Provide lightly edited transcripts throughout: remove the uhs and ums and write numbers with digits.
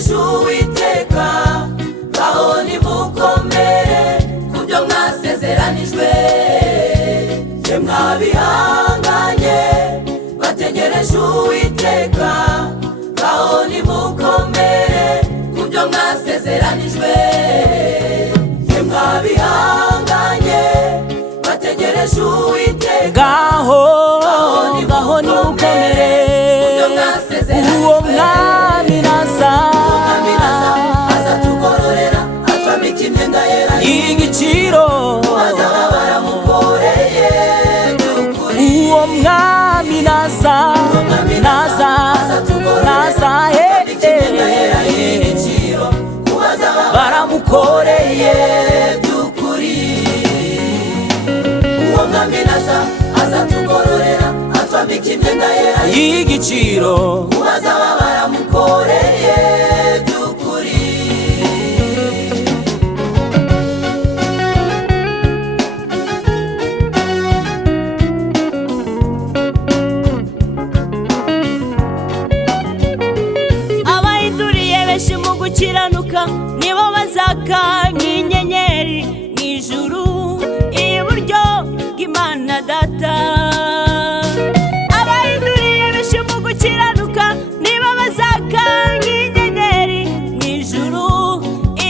bategereje Uwiteka ngaho nimukomere kubyo mwasezeranijwe. Je mwabihanganye bategereje Uwiteka ngaho nimukomere kubyo mwasezeranijwe. Je mwabihanganye bategereje Uwiteka ngaho nimukomere uwo mwami naza azatugororera atwambika imyenda yera y'igiciro bazaba baramukoreye by'ukuri. Uwo mwami naza baramukoreye by'ukuri. Uwo mwami naza azatugororera atwambika imyenda yera y'igiciro bazaba baramukoreye by'ukuri. Abahinduriye benshi mu gukiranuka nibo bazaka nk'inyenyeri mw'ijuru iburyo bw'Imana Data. Abahinduriye benshi mu gukiranuka nibo bazaka nk'inyenyeri mw'ijuru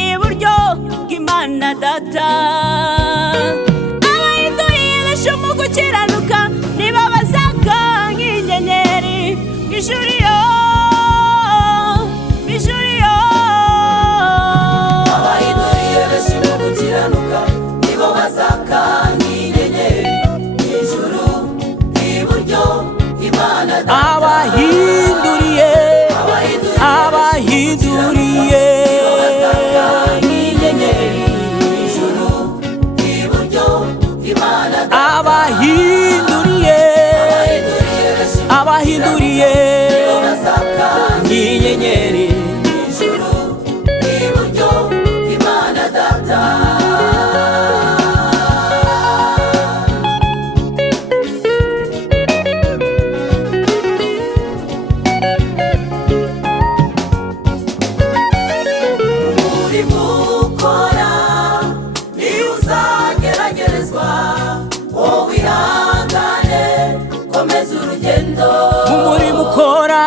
iburyo bw'Imana Data. Abahinduriye benshi mu gukiranuka nibo bazaka nk'inyenyeri mw'ijuru abahinduriye nk'inyenyeri mw'ijuru iburyo bw'Imana Data. Umurimo ukora niyo uzageragerezwa, wowe ihangane komeza urugendo. Umurimo ukora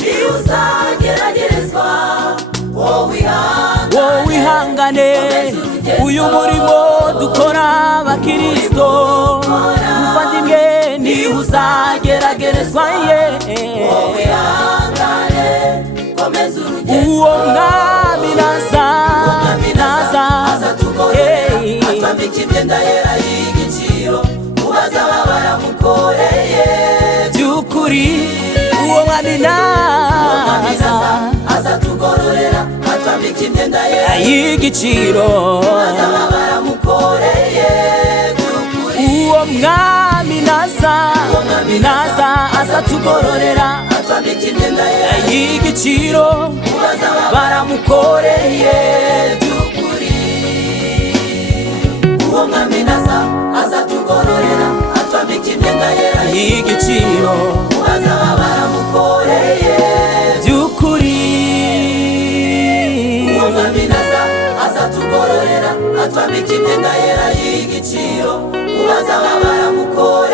niyo uzageragerezwa, wowe ihangane. Uyu murimo dukora abakristo muvandimwe niyo uzageragerezwa, wowe ihangane komeza urugendo. Uwo mwami naza atwambika imyenda yera y'igiciro bazaba baramukoreye by'ukuri. Uwo mwami naza azatugororera atwambika imyenda yera y'igiciro bazaba baramukoreye by'ukuri. Uwo mwami naza azatugororera atwambika imyenda yera y'igiciro bazaba baramukoreye by'ukuri. Uwo mwami naza azatugororera atwambika imyenda yera y'igiciro bazaba baramukoreye by'ukuri. Uwo mwami naza azatugororera atwambika imyenda yera y'igiciro bazaba baramukoreye